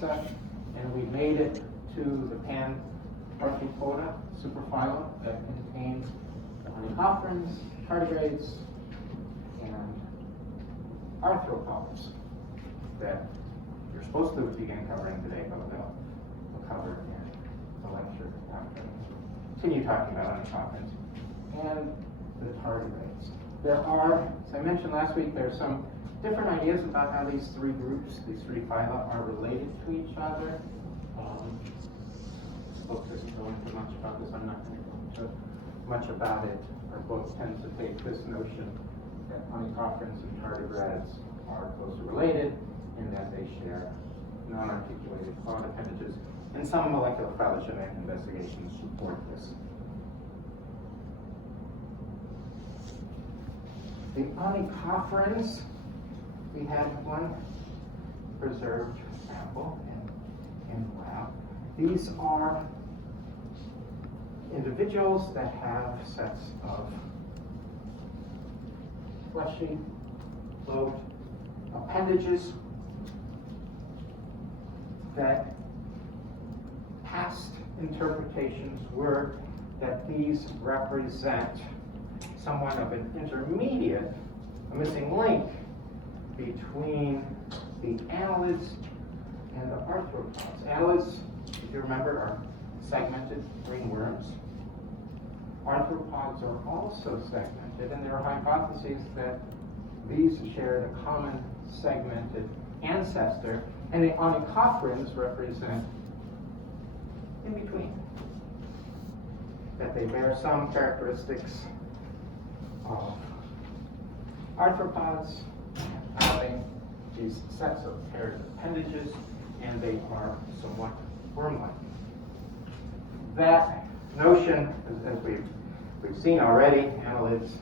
taxa, and we made it to the Arthropoda superphylum that contains the onychophorans, tardigrades, and arthropods that you're supposed to begin covering today, but we'll cover in the lecture. Continue talking about onychophorans and the tardigrades. There are, as I mentioned last week, there are some different ideas about how these three groups, these three phyla, are related to each other. This book doesn't go into much about this. I'm not going to go into much about it. Our book tends to take this notion that onychophorans and tardigrades are closely related in that they share non-articulated clawed appendages, and some molecular phylogenetic investigations support this. The onychophorans, we had one preserved sample in the lab. These are individuals that have sets of fleshy, lobed appendages that past interpretations were that these represent somewhat of an intermediate, a missing link between the annelids and the arthropods. Annelids, if you remember, are segmented ringworms. Arthropods are also segmented, and there are hypotheses that these shared a common segmented ancestor, and the onychophorans represent in between. That they bear some characteristics of arthropods, having these sets of paired appendages, and they are somewhat worm-like. That notion, as we've seen already, annelids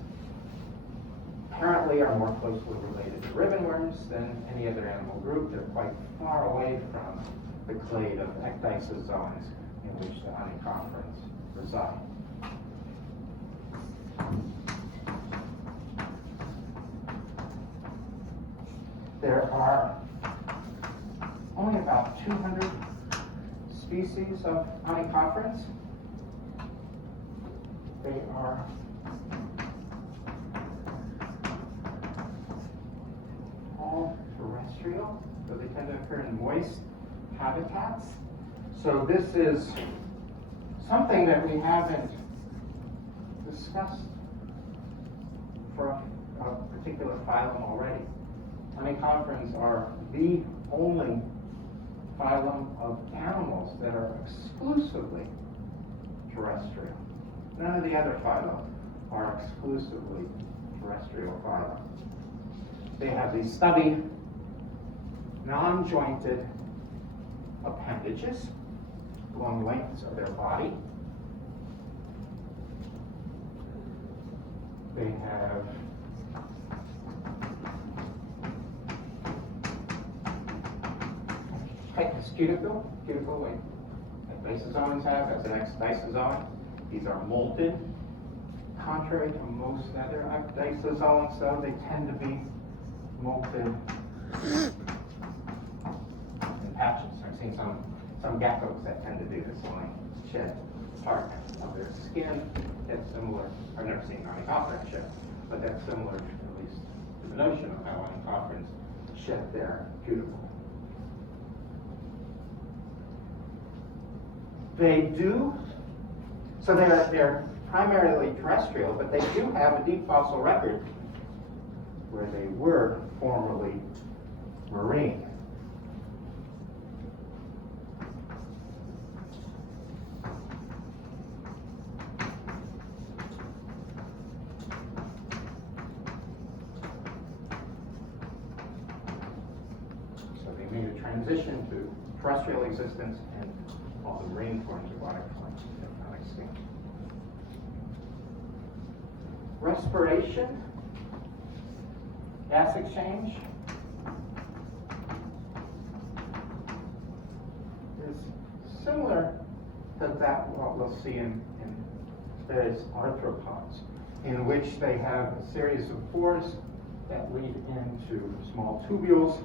apparently are more closely related to ribbonworms than any other animal group. They're quite far away from the clade of ecdysozoans in which the onychophorans reside. There are only about 200 species of onychophorans. They are all terrestrial, so they tend to occur in moist habitats. So this is something that we haven't discussed for a particular phylum already. Onychophorans are the only phylum of animals that are exclusively terrestrial. None of the other phyla are exclusively terrestrial phyla. They have these stubby, non-jointed appendages along lengths of their body. They have tightness cuticle like dysozoans have as an ecdysozoan. These are molted. Contrary to most other ecdysozoans, though, they tend to be molted in patches. I've seen some geckos that tend to do this when they shed part of their skin. That's similar. I've never seen onychophorans shed, but that's similar, at least, to the notion of how onychophorans shed their cuticle. They do, so they're primarily terrestrial, but they do have a deep fossil record where they were formerly marine. So they made a transition to terrestrial existence, and all the marine forms of aquatic forms have gone extinct. Respiration, gas exchange, is similar to that what we'll see in various arthropods, in which they have a series of pores that lead into small tubules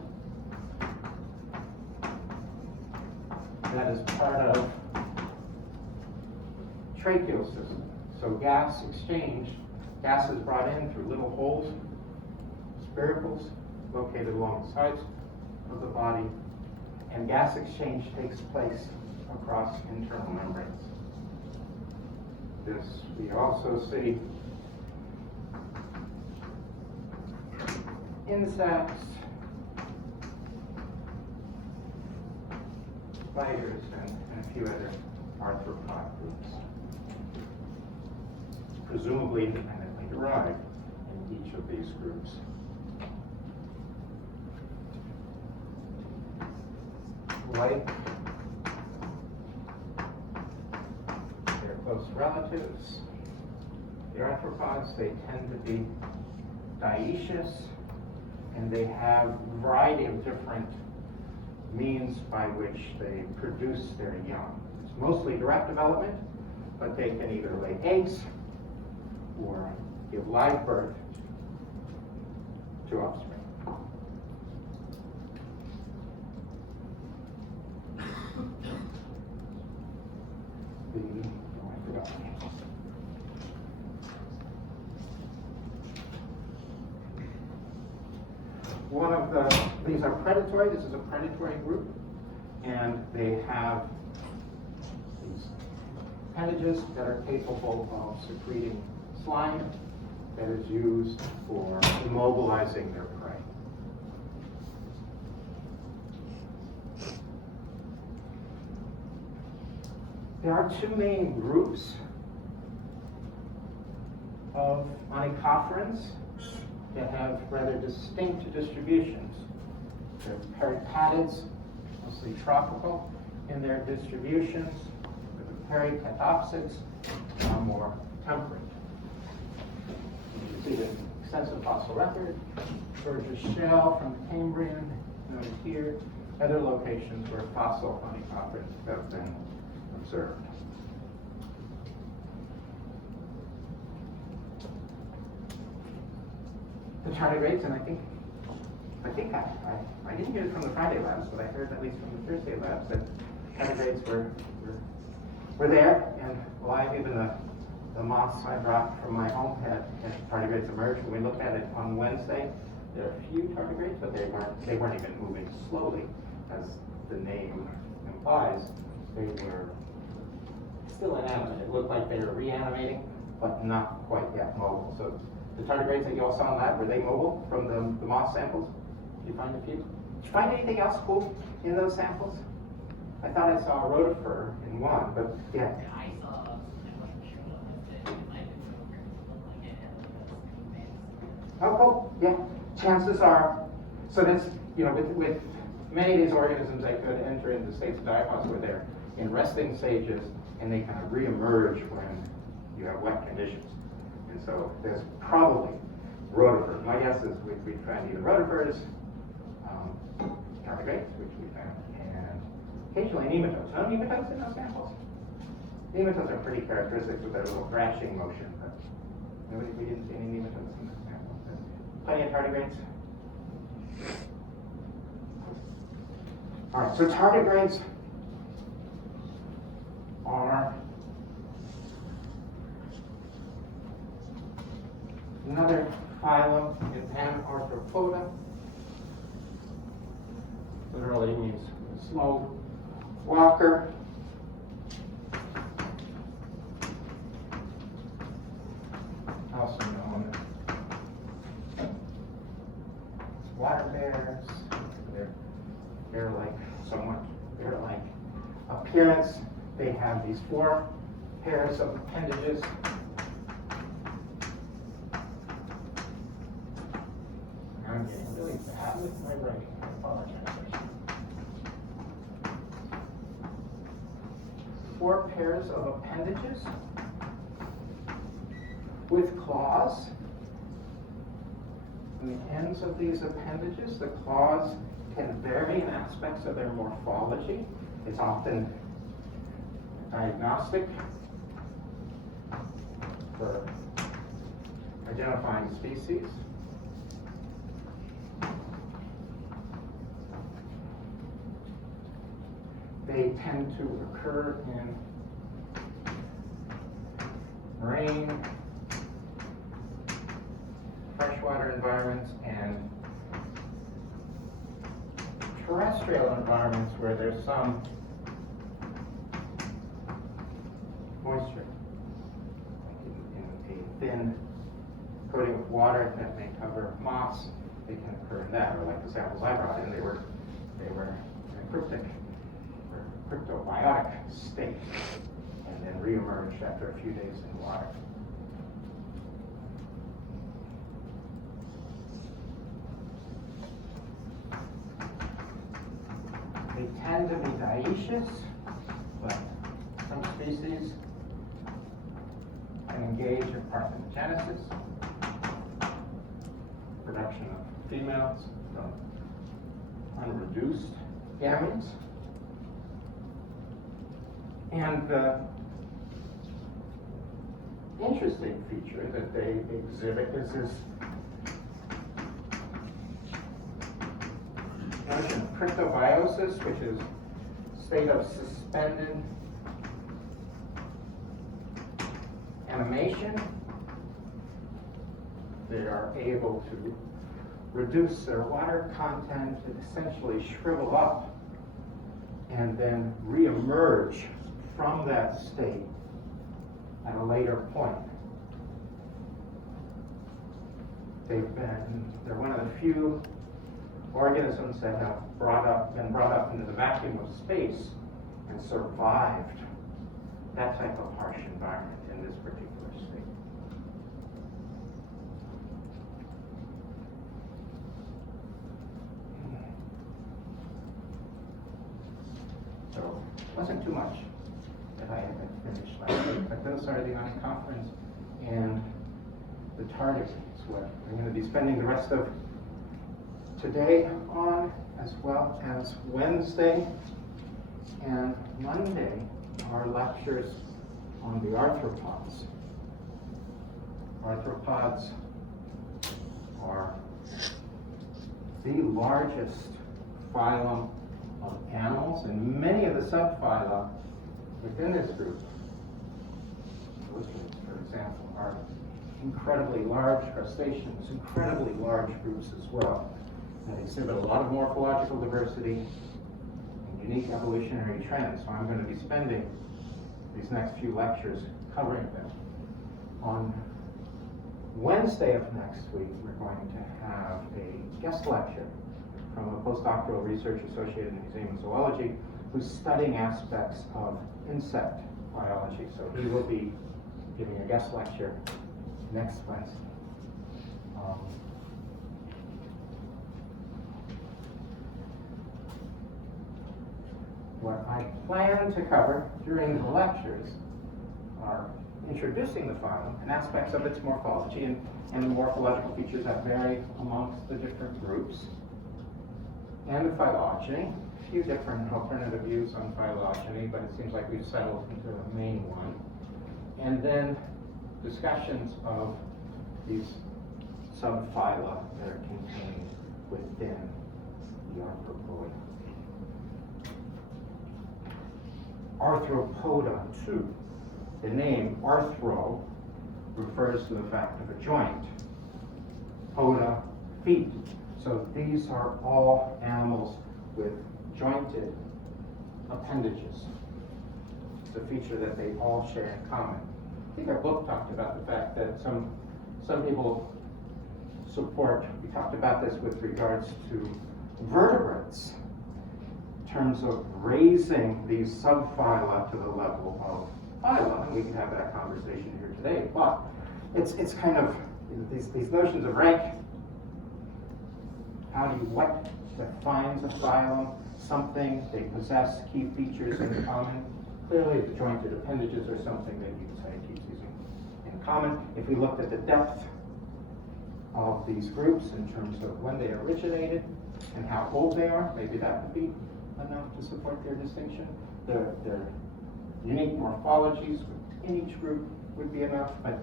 that is part of tracheal system. So gas exchange, gas is brought in through little holes, spiracles located along the sides of the body, and gas exchange takes place across internal membranes. This we also see insects, spiders, and a few other arthropod groups, presumably independently derived in each of these groups. Like their close relatives, the arthropods, they tend to be dioecious, and they have a variety of different means by which they produce their young. It's mostly direct development, but they can either lay eggs or give live birth to offspring. I forgot. One of these are predatory. This is a predatory group, and they have these appendages that are capable of secreting slime that is used for immobilizing their prey. There are two main groups of onychophorans that have rather distinct distributions. They're peripatids, mostly tropical in their distributions. The pericatopsids are more temperate. You can see the extensive fossil record, Burgess shell from the Cambrian, noted here, other locations where fossil onychophorans have been observed. The tardigrades, and I think I didn't hear it from the Friday labs, but I heard at least from the Thursday labs that tardigrades were there and alive. Even the moths I brought from my home had tardigrades emerge. When we looked at it on Wednesday, there are a few tardigrades, but they weren't even moving slowly, as the name implies. They were still inanimate. It looked like they were reanimating, but not quite yet mobile. So the tardigrades that you all saw in lab, were they mobile from the moth samples? Did you find a few? Did you find anything else cool in those samples? I thought I saw a rotifer in one, but yeah. I saw, I wasn't sure what was it. It might have been over. It looked like it had like a Oh, cool. Yeah. Chances are, so that's, with many of these organisms, they could enter into states of diapause where they're in resting stages and they kind of reemerge when you have wet conditions. And so there's probably rotifers. My guess is we found either rotifers, tardigrades, which we found, and occasionally nematodes. No nematodes in those samples? Nematodes are pretty characteristic with their little thrashing motion, but we didn't see any nematodes in those samples. Plenty of tardigrades. All right, so tardigrades are another phylum in Arthropoda. Literally means slow walker. Also known as water bears. They're bear-like, somewhat bear-like appearance. They have these 4 pairs of appendages. I'm getting really bad with my writing. I apologize. 4 pairs of appendages with claws. On the ends of these appendages, the claws can vary in aspects of their morphology. It's often diagnostic for identifying species. They tend to occur in marine, freshwater environments, and terrestrial environments where there's some moisture. In a thin coating of water that may cover moss, they can occur in that. Or like the samples I brought in, they were in a cryptic or cryptobiotic state, and then reemerged after a few days in water. They tend to be dioecious, but some species can engage in parthenogenesis, production of females from unreduced gametes. And the interesting feature that they exhibit is this notion of cryptobiosis, which is a state of suspended animation. They are able to reduce their water content and essentially shrivel up and then reemerge from that state at a later point. They're one of the few organisms that have been brought up into the vacuum of space and survived that type of harsh environment in this particular state. So it wasn't too much that I had finished last week, but those are the unconference and the target is what I'm going to be spending the rest of today on, as well as Wednesday and Monday are lectures on the arthropods. Arthropods are the largest phylum of animals, and many of the subphyla within this group, for example, are incredibly large crustaceans, incredibly large groups as well, that exhibit a lot of morphological diversity and unique evolutionary trends. So I'm going to be spending these next few lectures covering them. On Wednesday of next week, we're going to have a guest lecture from a postdoctoral research associate in the Museum of Zoology who's studying aspects of insect biology. So he will be giving a guest lecture next Wednesday. What I plan to cover during the lectures are introducing the phylum and aspects of its morphology and the morphological features that vary amongst the different groups, and the phylogeny. A few different alternative views on phylogeny, but it seems like we've settled into the main one. And then discussions of these subphyla that are contained within the arthropoda. Arthropoda, too. The name arthro refers to the fact of a joint. Poda, feet. So these are all animals with jointed appendages. It's a feature that they all share in common. I think our book talked about the fact that some people support, we talked about this with regards to vertebrates, in terms of raising these subphyla to the level of phyla, and we can have that conversation here today, but it's kind of these notions of rank. What defines a phylum? Something, they possess key features in common. Clearly the jointed appendages are something that you say keeps using in common. If we looked at the depth of these groups in terms of when they originated and how old they are, maybe that would be enough to support their distinction. Their unique morphologies in each group would be enough, but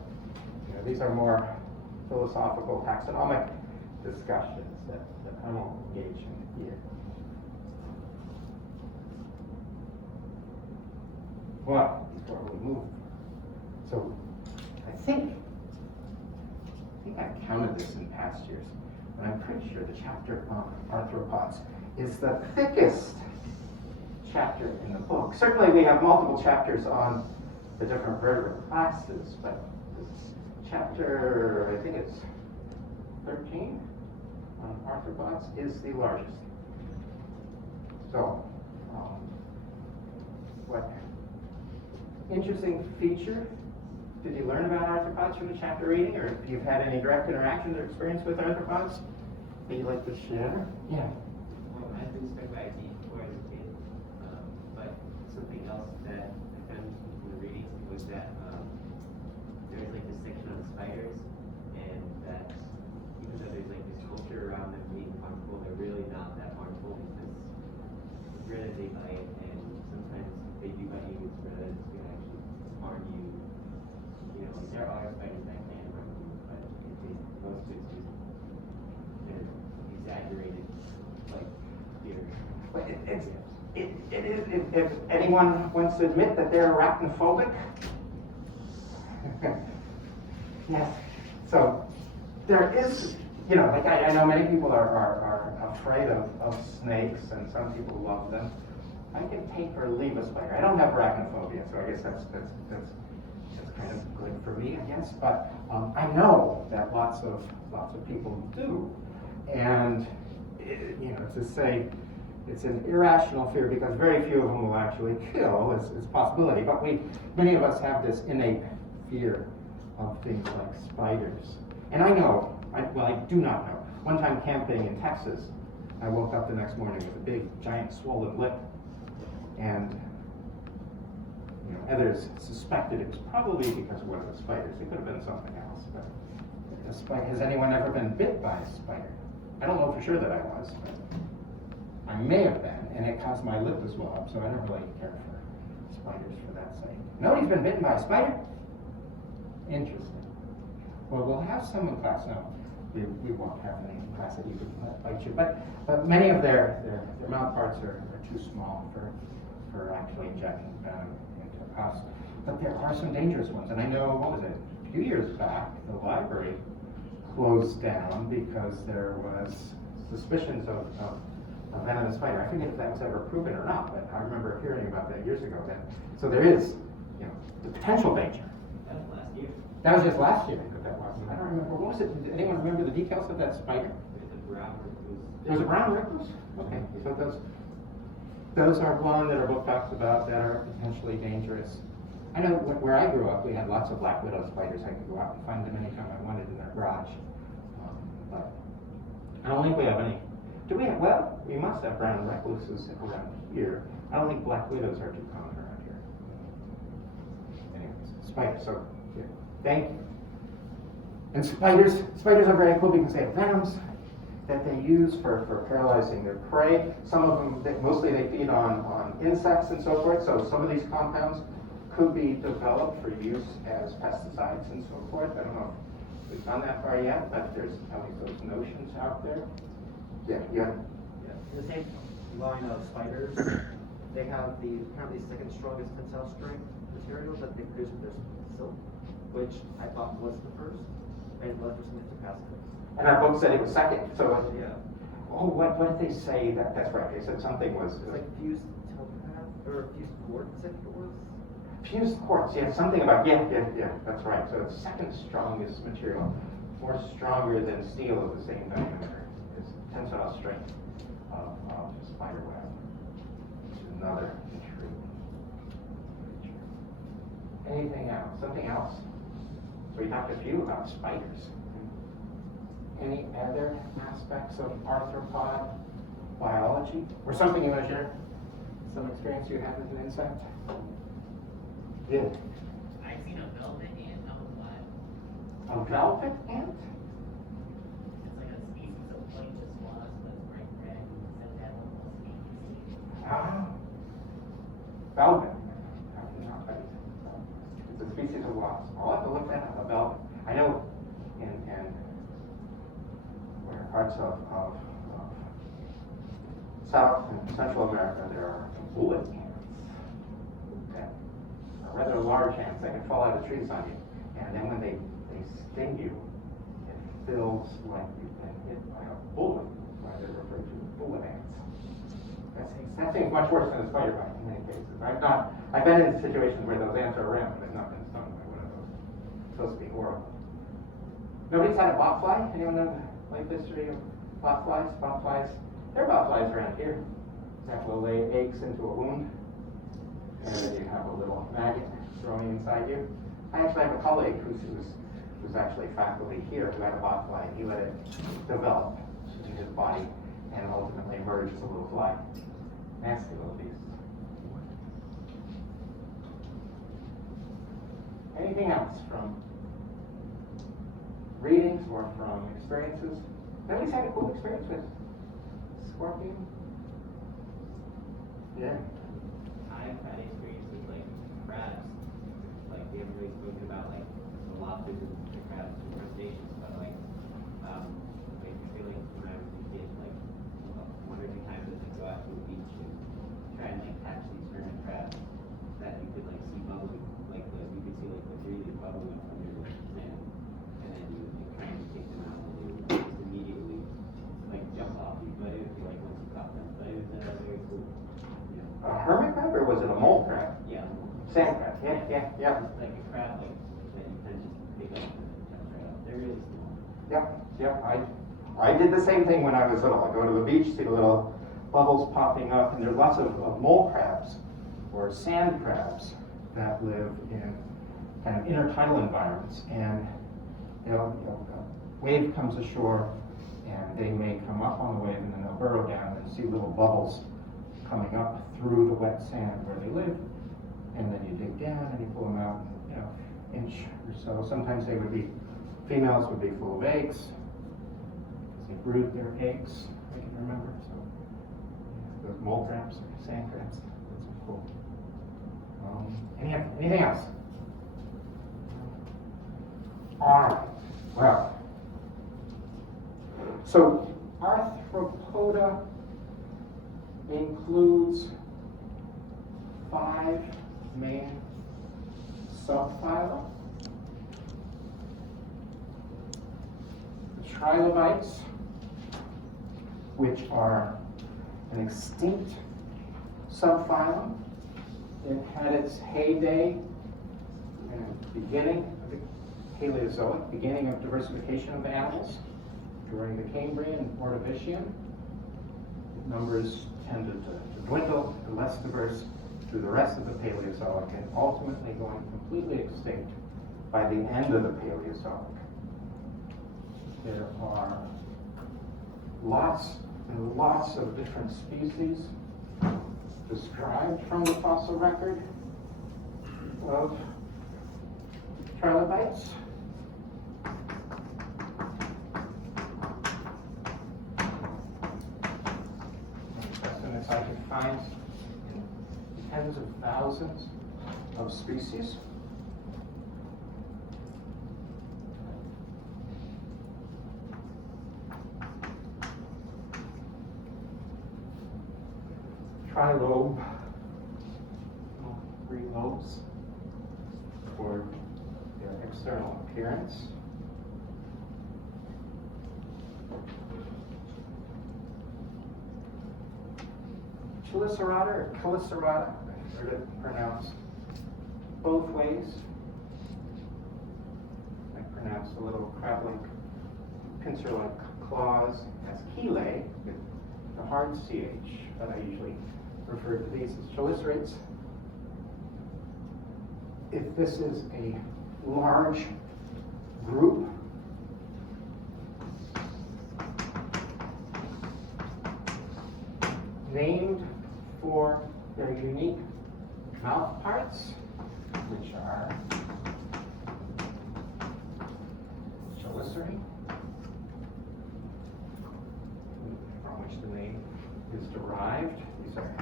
these are more philosophical, taxonomic discussions that I won't engage in here. Well, before we move, so I think I counted this in past years, but I'm pretty sure the chapter on arthropods is the thickest chapter in the book. Certainly we have multiple chapters on the different vertebrate classes, but this chapter, I think it's 13 on arthropods, is the largest. So, what interesting feature did you learn about arthropods from the chapter reading, or if you've had any direct interactions or experience with arthropods that you'd like to share? Yeah. I've been struck by IT before as a kid, but something else that I found from the reading was that there's like this section on spiders, and that even though there's like this culture around them being harmful, they're really not that harmful because it's rare that they bite, and sometimes they do bite you, it's rare that it's going to actually harm you. You know, like there are spiders that can harm you, but most of it's just they're exaggerated, like fear. But it is, if anyone wants to admit that they're arachnophobic. Yes. So there is, you know, like I know many people are afraid of snakes, and some people love them. I can take or leave a spider. I don't have arachnophobia, so I guess that's kind of good for me, I guess. But I know that lots of people do, and you know, to say it's an irrational fear because very few of them will actually kill is a possibility. But many of us have this innate fear of things like spiders. And I know, I do not know. One time camping in Texas, I woke up the next morning with a big, giant, swollen lip, and you know, others suspected it was probably because of one of the spiders. It could have been something else. But has anyone ever been bit by a spider? I don't know for sure that I was, but I may have been, and it caused my lip to swell up, so I don't really care for spiders for that sake. Nobody's been bitten by a spider? Interesting. Well, we'll have some in class now. We won't have any in class that you could bite you, but many of their mouth parts are too small for actually injecting venom into us. But there are some dangerous ones, and I know, what was it, a few years back, the library closed down because there was suspicions of venomous spider. I forget if that was ever proven or not, but I remember hearing about that years ago. So there is, you know, the potential danger. That was last year. That was just last year that was. I don't remember. What was it? Did anyone remember the details of that spider? There's a brown recluse. There was a brown recluse? Okay. So those are one that our book talks about that are potentially dangerous. I know where I grew up, we had lots of black widow spiders. I could go out and find them anytime I wanted in our garage. But I don't think we have any. Do we have? Well, we must have brown recluses around here. I don't think black widows are too common around here. Anyways, spiders. So, yeah. Thank you. And spiders are very cool because they have venoms that they use for paralyzing their prey. Some of them, mostly they feed on insects and so forth. So some of these compounds could be developed for use as pesticides and so forth. I don't know if we've gone that far yet, but there's at least those notions out there. Yeah. In the same line of spiders, they have the apparently second strongest tensile strength material that they produce with their silk, which I thought was the first, and was for some capacitors. And our book said it was second. So Yeah. oh, what did they say? That's right. They said something was It's like fused telepath or fused quartz, I think it was. fused quartz. Yeah, something about yeah. That's right. So it's second strongest material, more stronger than steel of the same diameter. Tensile strength of spider web, which is another intriguing feature. Anything else? Something else? So we talked a few about spiders. Any other aspects of arthropod biology? Or something you want to share? Some experience you had with an insect? Yeah. I've seen a velvet ant, that was wild. A velvet ant? It's like a species of pointless wasp that's bright red and said that one was species. Ah. Velvet. I did not know. It's a species of wasp. I'll have to look that up. A velvet. I know in where parts of South and Central America there are bullet ants that large ants that can fall out of trees on you. And then when they sting you, it feels like you've been hit by a bullet, why they're referred to as bullet ants. That seems much worse than a spider bite in many cases. I've been in situations where those ants are around, but I've not been stung by one of those. It's supposed to be horrible. Nobody's had a botfly? Anyone know the life history of botflies? There are botflies around here that will lay eggs into a wound, and then you have a little maggot growing inside you. I actually have a colleague who's actually faculty here who had a botfly. He let it develop in his body and ultimately emerge as a little fly. Nasty little beast. Anything else from readings or from experiences? Nobody's had a cool experience with scorpion? Yeah. I've had experiences like crabs. Like everybody's spoken about like the lobsters and the crabs and crustaceans, but like I feel like when I was a kid, like one or two times I would go out to the beach and try and like catch these hermit crabs that you could like see bubbling, like you could see like the really bubbling up under the sand, and then you would like, try and take them out and they would just immediately like jump off you, but it would be like once you caught them, but it was very cool. Yeah. A hermit crab or was it a mole crab? Yeah. Sand crab, yeah. Like a crab, like that you kind of just pick up and catch right up. They're really small. Yep. I did the same thing when I was little. I go to the beach, see the little bubbles popping up, and there's lots of mole crabs or sand crabs that live in kind of intertidal environments. And a wave comes ashore, and they may come up on the wave, and then they'll burrow down and see little bubbles coming up through the wet sand where they live. And then you dig down and you pull them out, inch or so. Sometimes females would be full of eggs. They brood their eggs, I can remember. So those mole crabs, sand crabs, that's cool. Anything else? All right. Well, so Arthropoda includes 5 main subphyla. The trilobites, which are an extinct subphylum. It had its heyday in the beginning of the Paleozoic, beginning of diversification of animals during the Cambrian and Ordovician. Numbers tended to dwindle, and less diverse through the rest of the Paleozoic, and ultimately going completely extinct by the end of the Paleozoic. There are lots and lots of different species described from the fossil record of trilobites. Estimates I could find in tens of thousands of species. Trilobe, 3 lobes for their external appearance. Chelicerata or Chelicerata, I've heard it pronounced both ways. I pronounce the little crab-like, pincer-like claws as chelae with the hard CH, but I usually refer to these as chelicerates. If this is a large group, named for their unique mouth parts, which are chelicerae, from which the name is derived. These are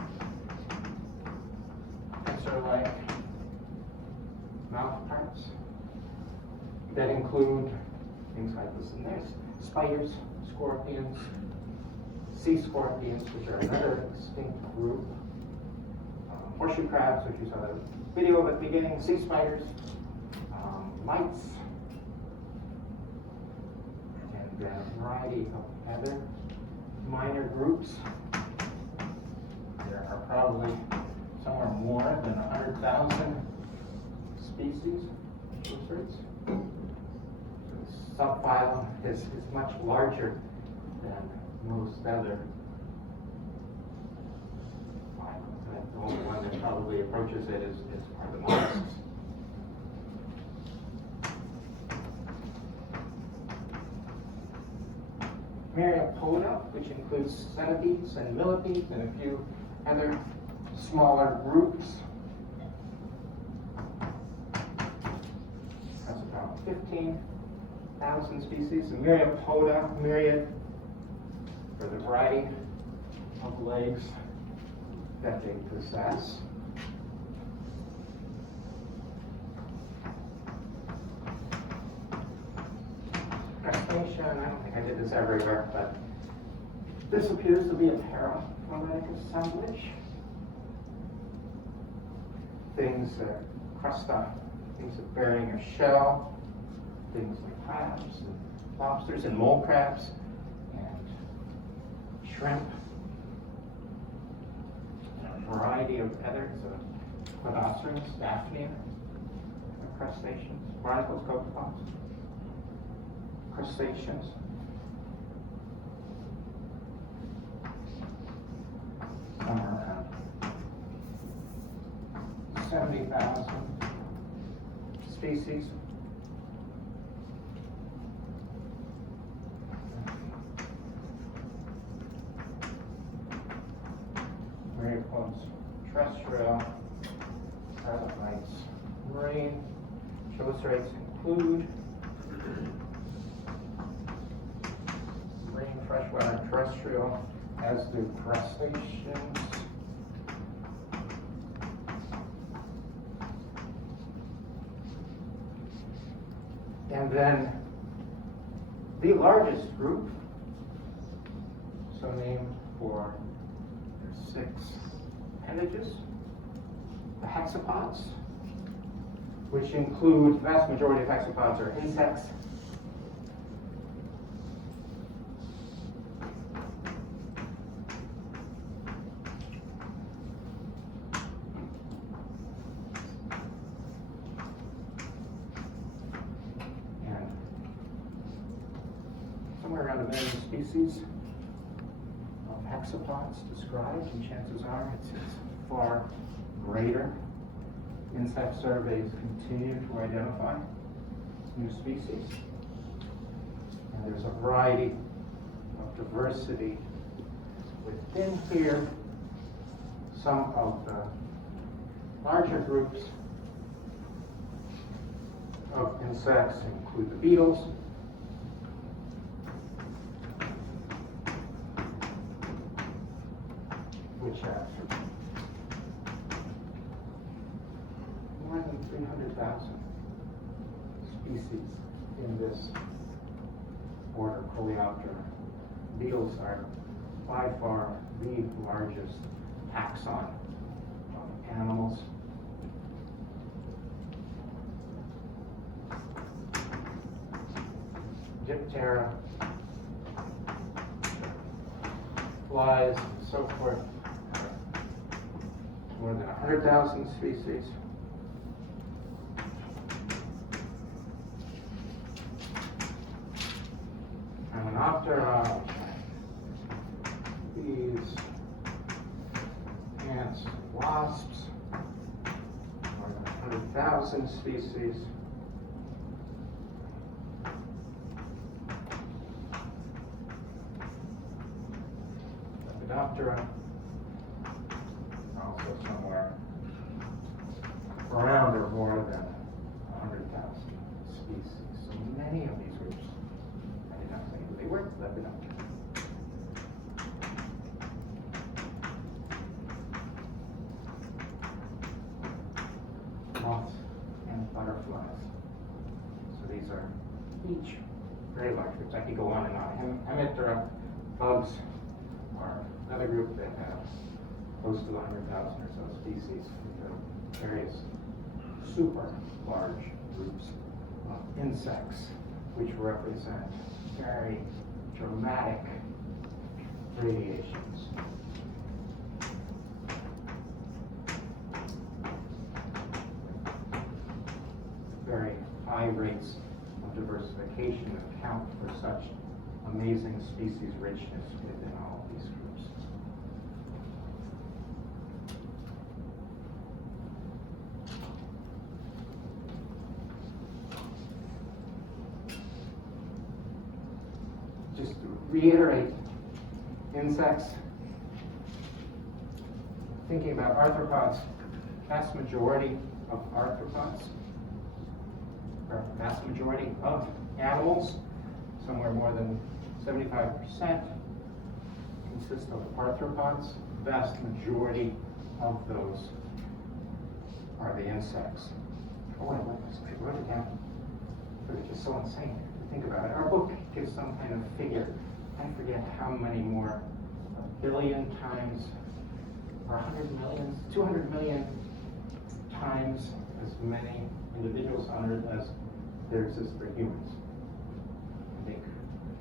pincer-like mouth parts that include things like this and this: spiders, scorpions, sea scorpions, which are another extinct group. horseshoe crabs, which you saw the video at the beginning, sea spiders, lights, and then a variety of other minor groups. There are probably somewhere more than 100,000 species of lizards. The subphylum is much larger than most other phylums. The only one that probably approaches it are the mollusks. Nematodea, which includes centipedes and millipedes and a few other smaller groups. That's about 15,000 species. And Nematodea, myriad, for the variety of legs that they possess. Crustacean, I don't think I did this everywhere, but this appears to be a paraphyletic assemblage. Things that crusta, things that bearing a shell, things like crabs and lobsters and mole crabs and shrimp, and a variety of others, Cladostreans, Daphnia, crustaceans, barnacles, copepods, crustaceans. Somewhere around 70,000 species. Very close. Terrestrial, parasites, marine. Choice rates include marine, freshwater, terrestrial, as do crustaceans. And then the largest group, so named for their 6 appendages, the hexapods, which include, the vast majority of hexapods are insects. And somewhere around 1 million species of hexapods described, and chances are it's far greater. Insect surveys continue to identify new species. And there's a variety of diversity within here. Some of the larger groups of insects include the beetles, which have more than 300,000 species in this order, Coleoptera. Beetles are by far the largest taxon of animals. Diptera, flies, and so forth. More than 100,000 species. Hymenoptera, bees, ants, wasps, more than 100,000 species. Lepidoptera, also somewhere around or more than 100,000 species. So many of these groups, I did not say who they were, Lepidoptera. Moths and butterflies. So these are each very large groups. I could go on and on. Hemiptera, bugs, are another group that have close to 100,000 or so species, with various super large groups of insects, which represent very dramatic radiations. Very high rates of diversification account for such amazing species richness within all of these groups. Just to reiterate, insects, thinking about arthropods, vast majority of arthropods, or vast majority of animals, somewhere more than 75%, consist of arthropods. Vast majority of those are the insects. Oh, I wrote it down. It's just so insane to think about it. Our book gives some kind of figure. I forget how many more, 1 billion times, or 100 million, 200 million times as many individuals on Earth as there exist for humans. I think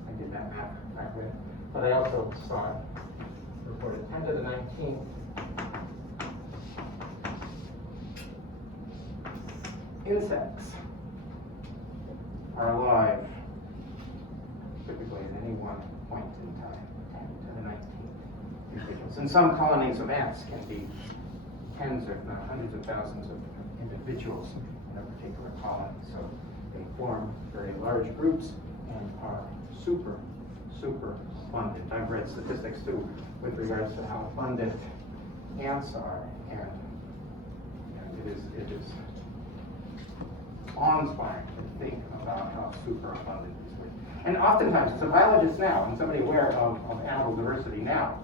I did that math correctly. But I also saw it reported 10 to the 19th. Insects are alive typically at any one point in time, 10 to the 19th individuals. And some colonies of ants can be tens, if not hundreds of thousands of individuals in a particular colony. So they form very large groups and are super abundant. I've read statistics too with regards to how abundant ants are, and it is awe-inspiring to think about how super abundant these are. And oftentimes, as a biologist now, and somebody aware of animal diversity now,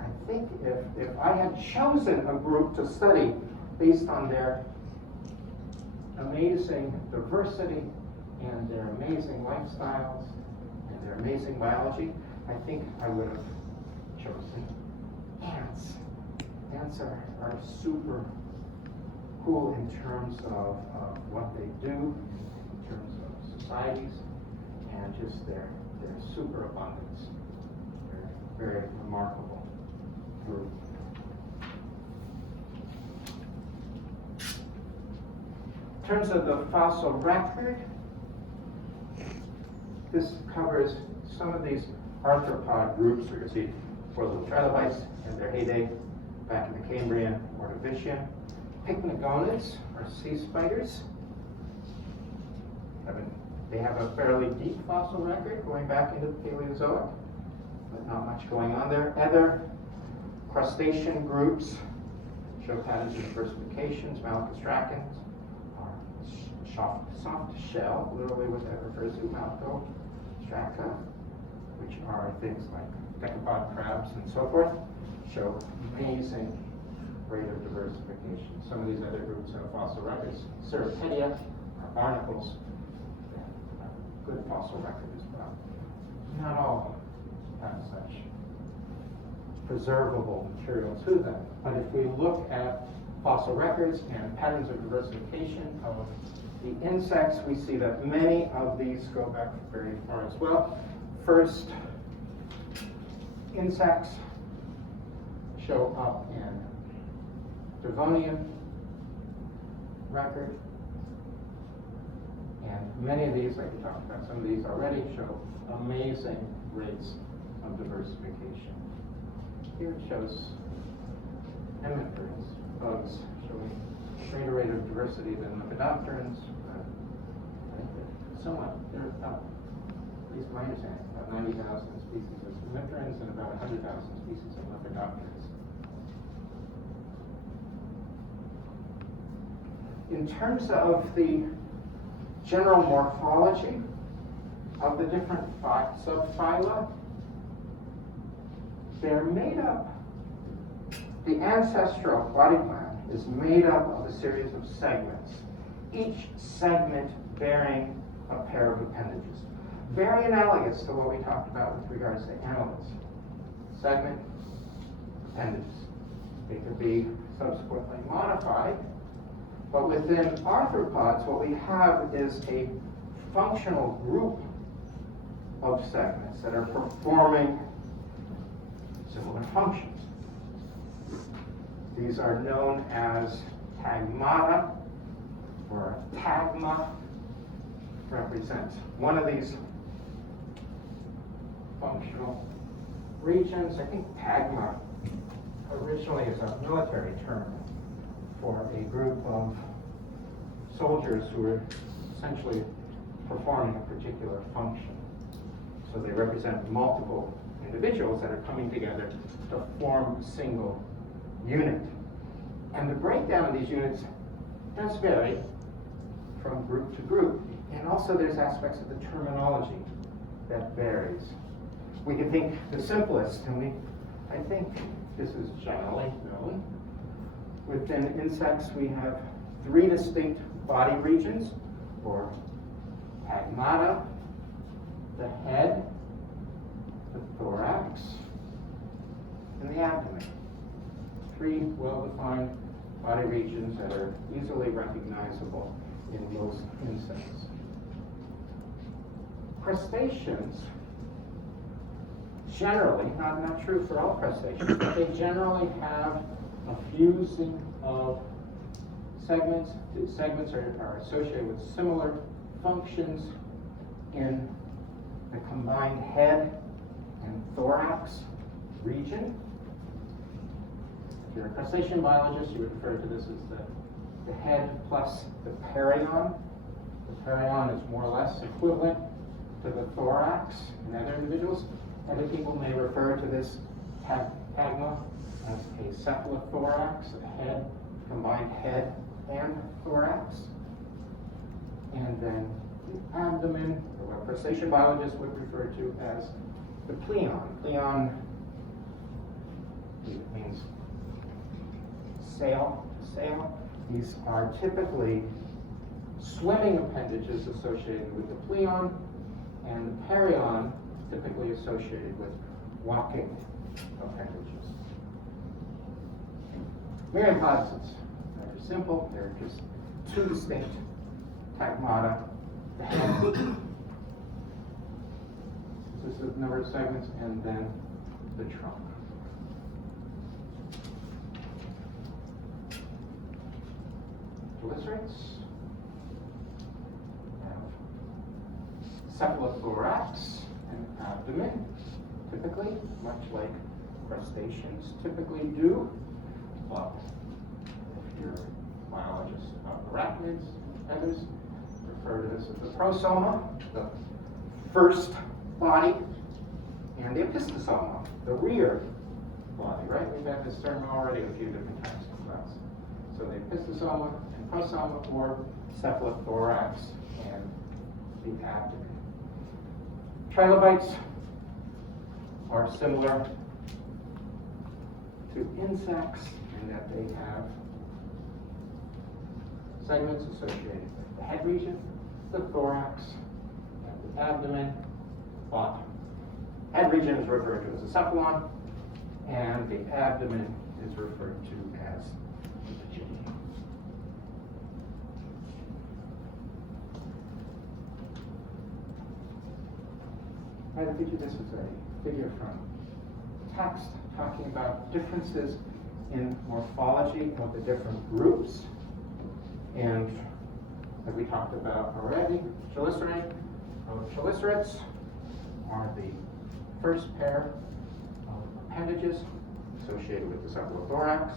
I think if I had chosen a group to study based on their amazing diversity and their amazing lifestyles and their amazing biology, I think I would have chosen ants. Ants are super cool in terms of what they do, in terms of societies, and just their super abundance. They're very remarkable group. In terms of the fossil record, this covers some of these arthropod groups. We can see four little trilobites in their heyday back in the Cambrian, Ordovician. Pycnogonids are sea spiders. They have a fairly deep fossil record going back into the Paleozoic, but not much going on there. Other crustacean groups show patterns of diversifications. Malacostracans are soft shell, literally what that refers to, Malacostraca, which are things like decapod crabs and so forth, show amazing rate of diversification. Some of these other groups have fossil records. Cirripedia are barnacles. They have a good fossil record as well. Not all have such preservable material to them. But if we look at fossil records and patterns of diversification of the insects, we see that many of these go back very far as well. First, insects show up in Devonian record, and many of these, like we talked about, some of these already show amazing rates of diversification. Here it shows hemiphorans, bugs showing greater rate of diversity than lepidopterans. Somewhat, there are about, at least my understanding, about 90,000 species of hemiphorans and about 100,000 species of lepidopterans. In terms of the general morphology of the different subphyla, they're made up, the ancestral body plan is made up of a series of segments, each segment bearing a pair of appendages. Very analogous to what we talked about with regards to annelids. Segment, appendages. They could be subsequently modified, but within arthropods, what we have is a functional group of segments that are performing similar functions. These are known as tagmata, or tagma represents one of these functional regions. I think tagma originally is a military term for a group of soldiers who are essentially performing a particular function. So they represent multiple individuals that are coming together to form a single unit. And the breakdown of these units does vary from group to group. And also there's aspects of the terminology that varies. We can think the simplest, and I think this is generally known. Within insects, we have 3 distinct body regions, or tagmata: the head, the thorax, and the abdomen. 3 well-defined body regions that are easily recognizable in most insects. Crustaceans generally, not true for all crustaceans, but they generally have a fusing of segments. The segments are associated with similar functions in the combined head and thorax region. If you're a crustacean biologist, you would refer to this as the head plus the perion. The perion is more or less equivalent to the thorax in other individuals. Other people may refer to this tagma as a cephalothorax, a head, combined head and thorax. And then the abdomen, or what crustacean biologists would refer to as the pleon. Pleon means sail. These are typically swimming appendages associated with the pleon, and the perion typically associated with walking appendages. Myriapods is very simple. They're just 2 distinct tagmata. The head, this is the number of segments, and then the trunk. Chelicerates have cephalothorax and abdomen, typically, much like crustaceans typically do. But if you're a biologist of arachnids, others refer to this as the prosoma, the first body, and the opistosoma, the rear body, right? We've had this term already a few different times in class. So the opistosoma and prosoma, or cephalothorax and the abdomen. Trilobites are similar to insects in that they have segments associated with the head region, the thorax, and the abdomen. But head region is referred to as the cephalon, and the abdomen is referred to as the vagina. I figure this is a figure from text talking about differences in morphology of the different groups. And as we talked about already, chelicerates are the first pair of appendages associated with the cephalothorax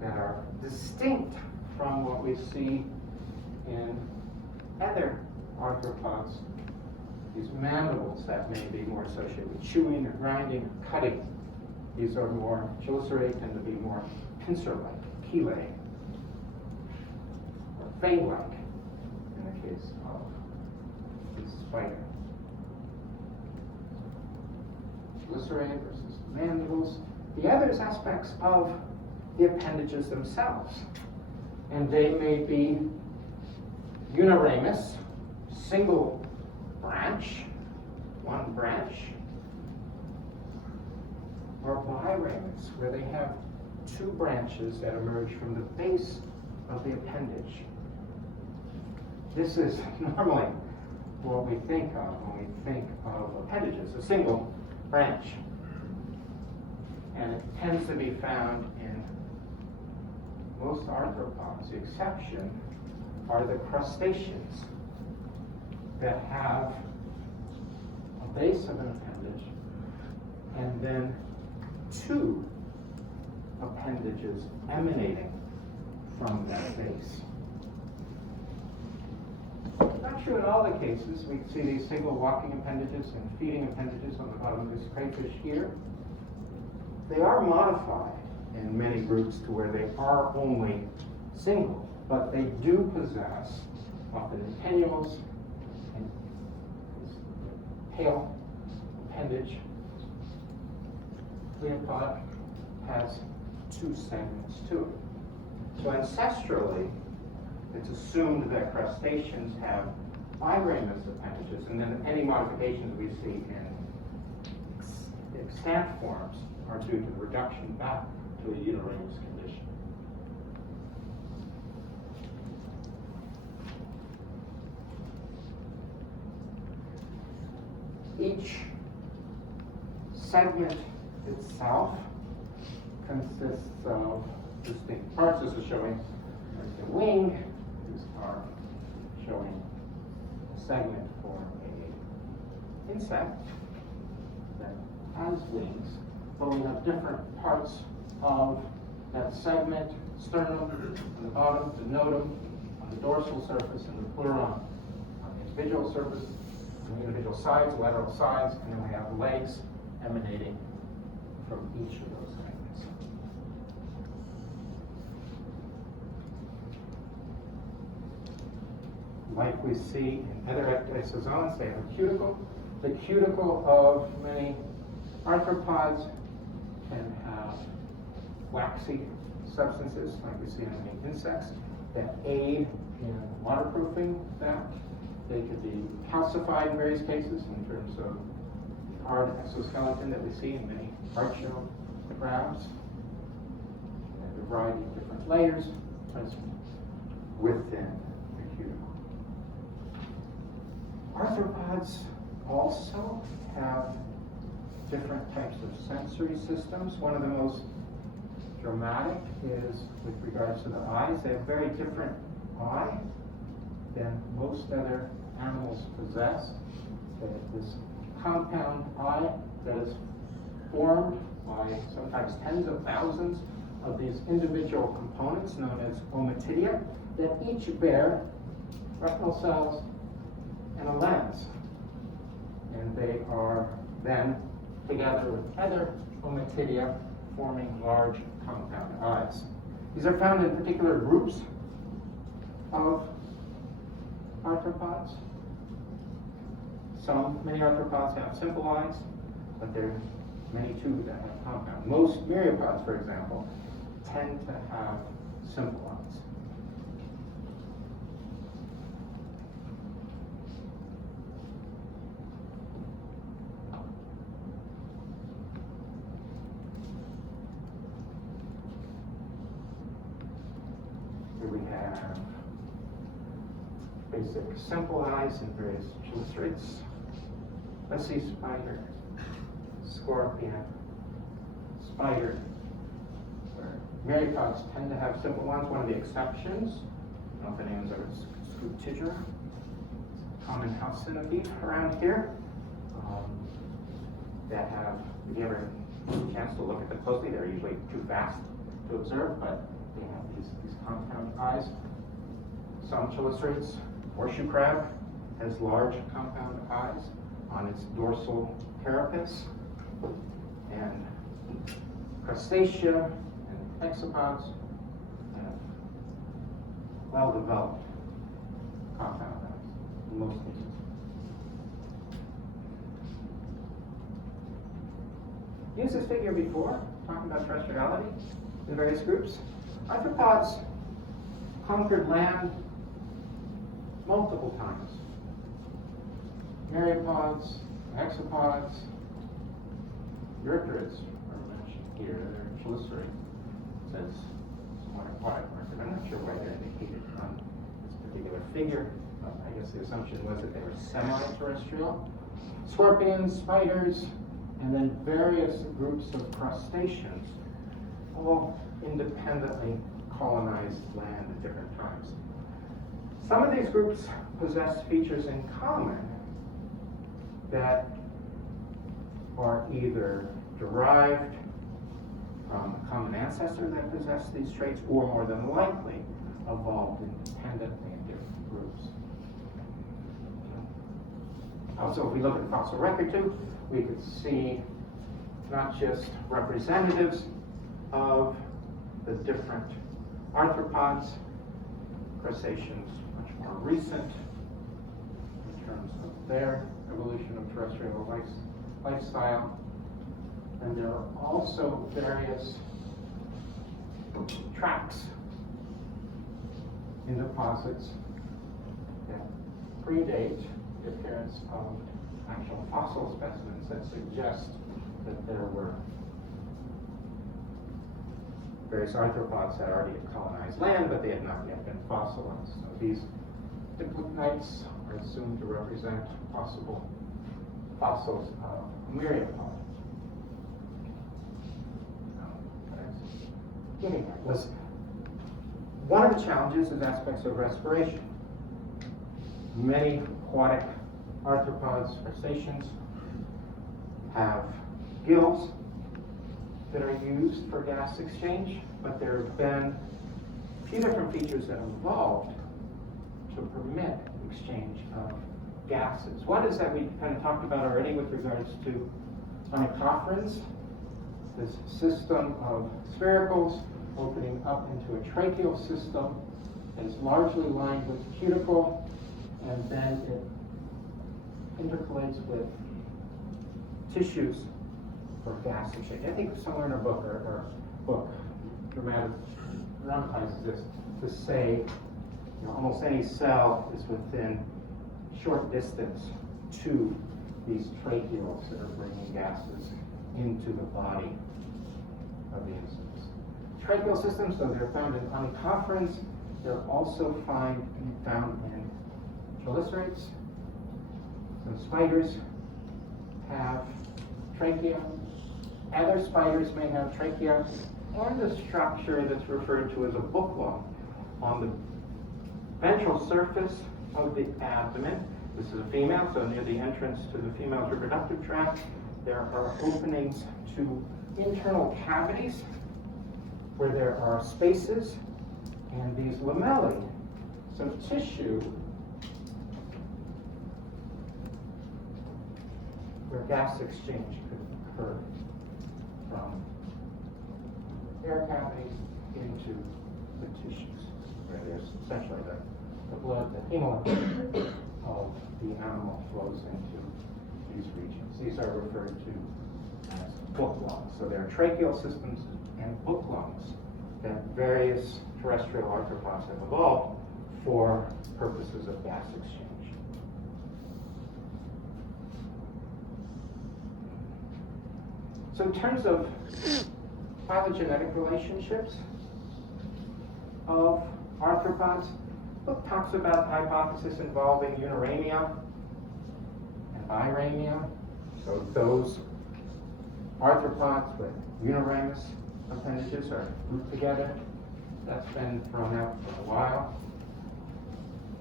that are distinct from what we see in other arthropods. These mandibles that may be more associated with chewing or grinding or cutting. These are more, chelicerate tend to be more pincer-like, chelae, or fang-like in the case of the spider. Chelicerate versus mandibles. The other is aspects of the appendages themselves. And they may be uniramous, single branch, one branch, are biramous, where they have two branches that emerge from the base of the appendage. This is normally what we think of when we think of appendages, a single branch. And it tends to be found in most arthropods. The exception are the crustaceans that have a base of an appendage and then two appendages emanating from that base. Not true in all the cases. We see these single walking appendages and feeding appendages on the bottom of this crayfish here. They are modified in many groups to where they are only single, but they do possess often in pennules and this tail appendage. Nematodea has two segments to it. So ancestrally, it's assumed that crustaceans have biramous appendages, and then any modifications we see in extant forms are due to the reduction back to a uniramous condition. Each segment itself consists of distinct parts. This is showing the wing. These are showing a segment for an insect that has wings, but we have different parts of that segment: sternum on the bottom, the notum on the dorsal surface, and the pleuron on the individual surface, on the individual sides, lateral sides, and then we have legs emanating from each of those segments. Like we see in other ecdysozoans, they have a cuticle. The cuticle of many arthropods can have waxy substances, like we see in many insects, that aid in waterproofing that. They could be calcified in various cases in terms of the hard exoskeleton that we see in many archaeocrabs. They have a variety of different layers present within the cuticle. Arthropods also have different types of sensory systems. One of the most dramatic is with regards to the eyes. They have very different eye than most other animals possess. They have this compound eye that is formed by sometimes tens of thousands of these individual components known as Nematodea that each bear retinal cells and a lens. And they are then together with other Nematodea forming large compound eyes. These are found in particular groups of arthropods. Many arthropods have simple eyes, but there are many too that have compound. Most myriapods, for example, tend to have simple eyes. Here we have basic simple eyes and various chelicerates. Let's see spider, scorpion, spider. Myriapods tend to have simple ones. One of the exceptions, I don't know if anyone's ever Scutiger, common house centipede around here, that have, if you ever get a chance to look at them closely, they're usually too fast to observe, but they have these compound eyes. Some chelicerates, horseshoe crab has large compound eyes on its dorsal carapace, and crustacea and hexapods have well-developed compound eyes in most cases. Used this figure before, talking about terrestriality in various groups. Arthropods conquered land multiple times. Myriapods, hexapods, eurypterids are here, they're chelicerae. It says somewhat aquatic market. I'm not sure why they're indicated on this particular figure. I guess the assumption was that they were semi-terrestrial. Scorpions, spiders, and then various groups of crustaceans, all independently colonized land at different times. Some of these groups possess features in common that are either derived from a common ancestor that possessed these traits, or more than likely evolved independently in different groups. Also, if we look at the fossil record too, we could see not just representatives of the different arthropods, crustaceans much more recent in terms of their evolution of terrestrial lifestyle. And there are also various tracks in deposits that predate the appearance of actual fossil specimens that suggest that there were various arthropods that already had colonized land, but they had not yet been fossilized. So these diplotnites are assumed to represent possible fossils of myriapod. Getting at was one of the challenges is aspects of respiration. Many aquatic arthropods, crustaceans, have gills that are used for gas exchange, but there have been a few different features that have evolved to permit exchange of gases. One is that we kind of talked about already with regards to onychophorans, this system of sphericals opening up into a tracheal system that is largely lined with cuticle, and then it intercalates with tissues for gas exchange. I think somewhere in a book or dramatic dramatizes this to say, almost any cell is within short distance to these tracheals that are bringing gases into the body of the insects. Tracheal systems, so they're found in onychophorans. They're also found in chelicerates. Some spiders have trachea. Other spiders may have trachea, and a structure that's referred to as a booklong on the ventral surface of the abdomen. This is a female, so near the entrance to the female's reproductive tract, there are openings to internal cavities where there are spaces, and these lamellae, some tissue where gas exchange could occur from air cavities into the tissues, where there's essentially the blood, the hemolymph of the animal flows into these regions. These are referred to as booklongs. So there are tracheal systems and booklongs that various terrestrial arthropods have evolved for purposes of gas exchange. So in terms of phylogenetic relationships of arthropods, the book talks about the hypothesis involving uniramia and biramia. So those arthropods with uniramous appendages are grouped together. That's been thrown out for a while.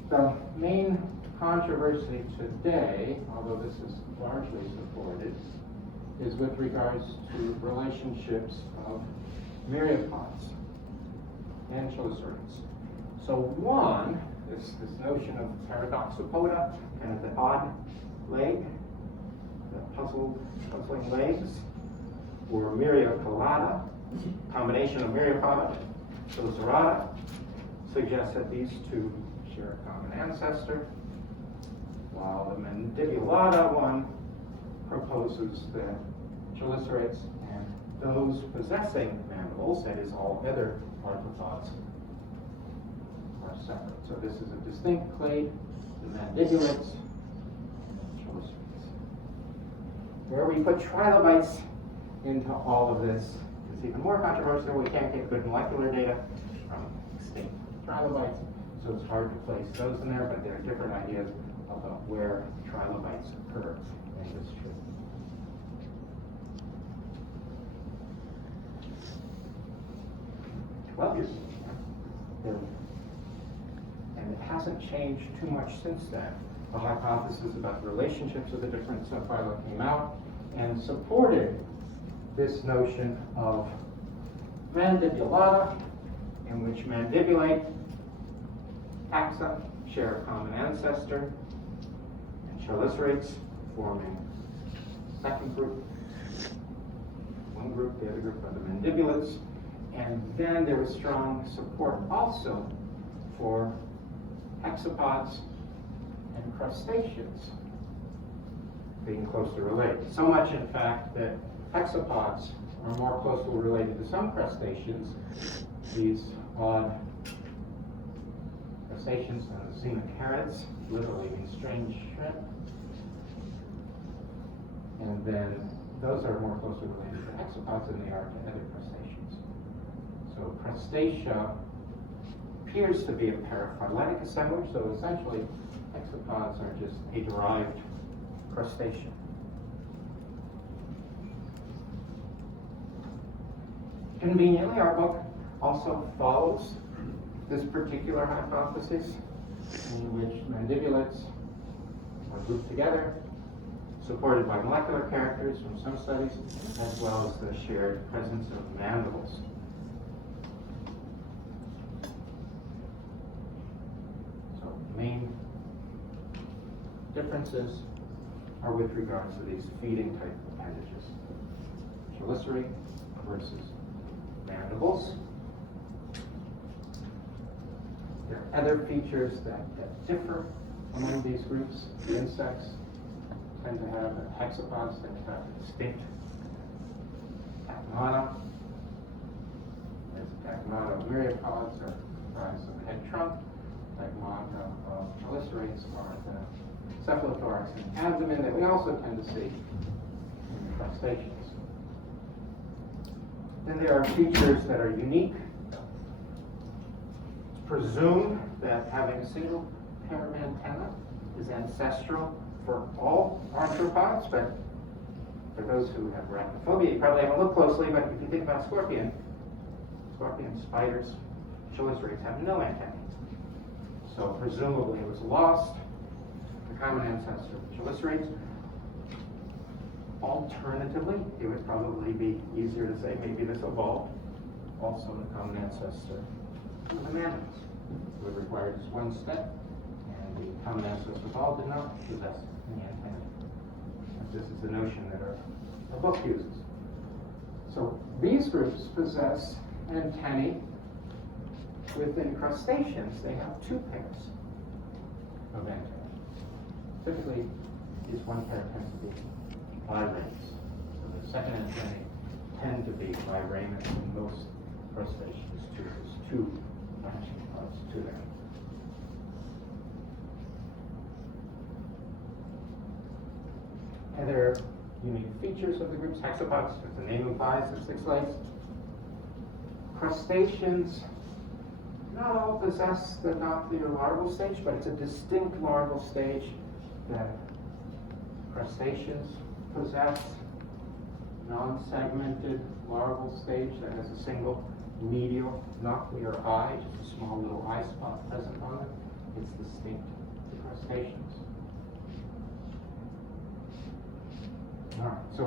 The main controversy today, although this is largely supported, is with regards to relationships of myriapods and chelicerates. So one, this notion of paradoxopoda, kind of the odd leg, the puzzling legs, or myriacolata, combination of myriapoda, chelicerata, suggests that these two share a common ancestor, while the mandibulata one proposes that chelicerates and those possessing mandibles, that is all other arthropods, are separate. So this is a distinct clade, the mandibulates and chelicerates. Where we put trilobites into all of this is is even more controversial. We can't get good molecular data from extinct trilobites, so it's hard to place those in there, but there are different ideas about where trilobites occur in this tree. Well, and it hasn't changed too much since then. The hypothesis about the relationships of the different subphyla came out and supported this notion of mandibulata, in which mandibulate taxa share a common ancestor, and chelicerates forming second group. One group, the other group are the mandibulates. And then there was strong support also for hexapods and crustaceans being closely related. So much, in fact, that hexapods are more closely related to some crustaceans, these odd crustaceans and the xenocarids, literally means strange shrimp. And then those are more closely related to hexapods than they are to other crustaceans. So crustacea appears to be a paraphyletic assemblage, so essentially hexapods are just a derived crustacean. Conveniently, our book also follows this particular hypothesis in which mandibulates are grouped together, supported by molecular characters from some studies, as well as the shared presence of mandibles. So main differences are with regards to these feeding type appendages. Chelicerae versus mandibles. There are other features that differ among these groups. The insects tend to have, hexapods tend to have a distinct tagmata. As tagmata of myriapods are comprised of the head trunk. Tagmata of chelicerates are the cephalothorax and abdomen that we also tend to see in the crustaceans. Then there are features that are unique. It's presumed that having a single pair of antennae is ancestral for all arthropods, but for those who have arachnophobia, you probably haven't looked closely, but if you think about scorpions, spiders, chelicerates have no antennae. So presumably it was lost, the common ancestor of chelicerates. Alternatively, it would probably be easier to say maybe this evolved also the common ancestor of the mandibles. It would require just one step, and the common ancestor evolved did not possess any antennae. This is the notion that our book uses. So these groups possess antennae. Within crustaceans, they have two pairs of antennae. Typically, this one pair tends to be birams. So the second antennae tend to be biramus in most crustaceans too. There's two branching parts to them. Other unique features of the groups, hexapods, as the name implies, have 6 legs. Crustaceans not all possess the nuclear larval stage, but it's a distinct larval stage that crustaceans possess. Non-segmented larval stage that has a single medial nuclear eye, just a small little eye spot present on it. It's distinct to crustaceans. All right, so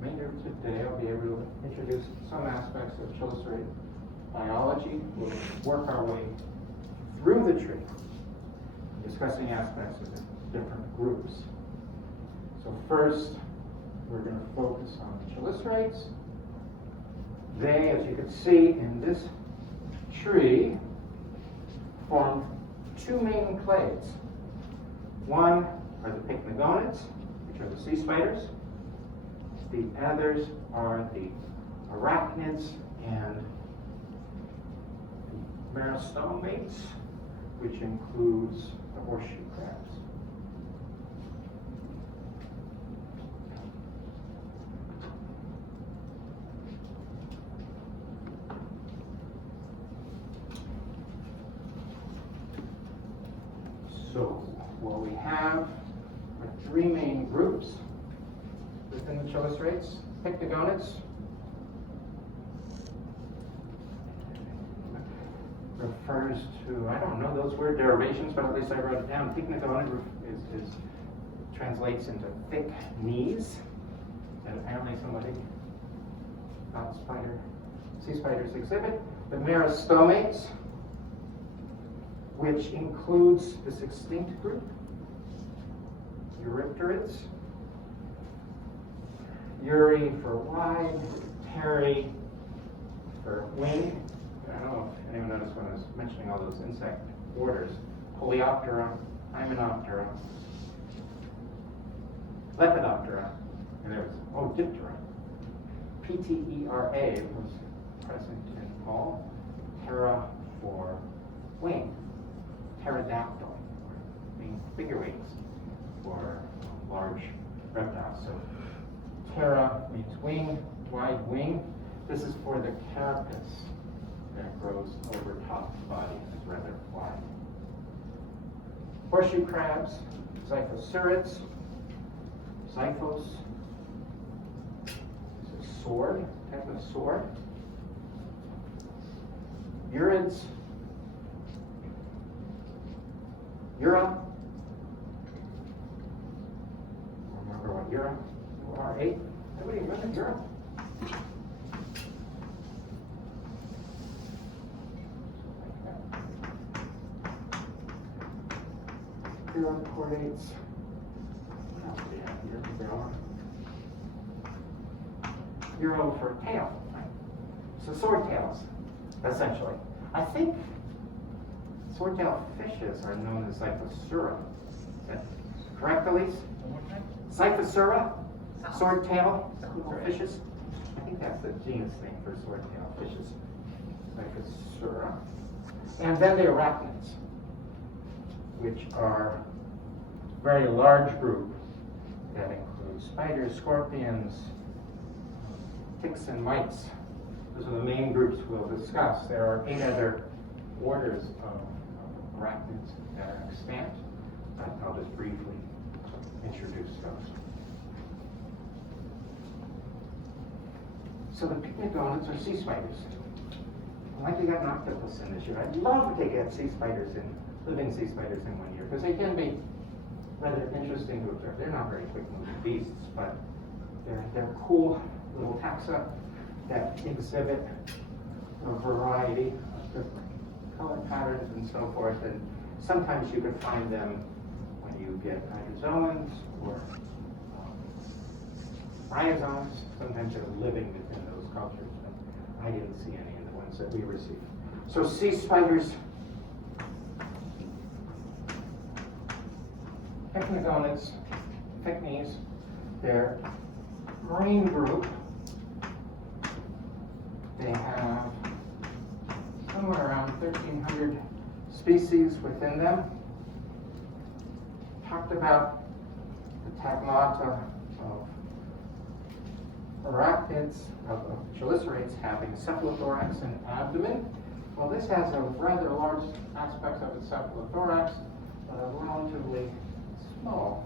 remainder of today, I'll be able to introduce some aspects of chelicerae biology. We'll work our way through the tree, discussing aspects of the different groups. So first, we're going to focus on chelicerates. They, as you can see in this tree, form 2 main clades. One are the pycnogonids, which are the sea spiders. The others are the arachnids and the meristomates, which includes the horseshoe crabs. So what we have are three main groups within the chelicerates. Pycnogonids refers to, I don't know those word derivations, but at least I wrote it down. Pycnogonid translates into thick knees. And apparently somebody thought sea spiders exhibit. The meristomates, which includes this extinct group, Eurypterids. Uri for wide, peri for wing. I don't know if anyone noticed when I was mentioning all those insect orders. Coleoptera, Hymenoptera, Lepidoptera, and there was, Diptera. Ptera was present in all. Ptera for wing. Pterodactyl, meaning bigger wings for large reptiles. So ptera means wing, wide wing. This is for the carapace that grows over top of the body and is rather wide. Horseshoe crabs, xiphoceurids, xyphos, it's a sword, type of sword. Urids, Ura. Remember what Ura? URA? Everybody remember Ura? Chordates. What else do we have here? Euro for tail, right? So swordtails, essentially. I think swordtail fishes are known as Xiphoceura. Is that correct, Elise? Xiphoceura, swordtail little fishes. I think that's the genus name for swordtail fishes. Xiphoceura. And then the arachnids, which are a very large group that includes spiders, scorpions, ticks, and mites. Those are the main groups we'll discuss. There are 8 other orders of arachnids that are extant, but I'll just briefly introduce those. So the pycnogonids are sea spiders. Like we got an octopus in this year. I'd love to get sea spiders in, living sea spiders in 1 year, because they can be rather interesting to observe. They're not very quick-moving beasts, but they're cool little taxa that exhibit a variety of different color patterns and so forth. And sometimes you can find them when you get hydrozoans or rhizomes. Sometimes they're living within those cultures, but I didn't see any in the ones that we received. So sea spiders, pycnogonids, pycnes, they're marine group. They have somewhere around 1,300 species within them. Talked about the taglata of arachnids, of chelicerates having cephalothorax and abdomen. Well, this has a rather large aspect of its cephalothorax, but a relatively small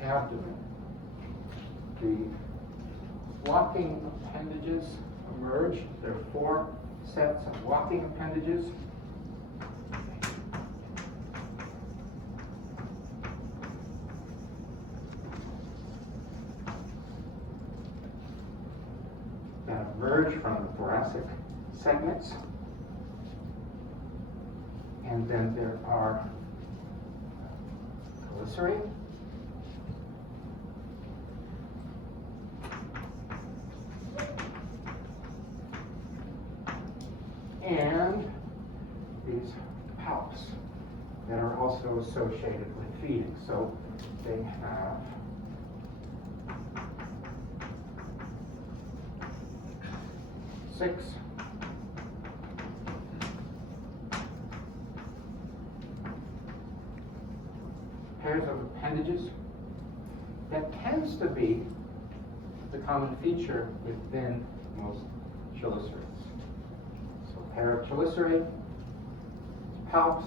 abdomen. The walking appendages emerge. There are 4 sets of walking appendages. That emerge from the thoracic segments. And then there are chelicerae. And these palps that are also associated with feeding. So they have six pairs of appendages. That tends to be the common feature within most chelicerates. So pair of chelicerae, palps,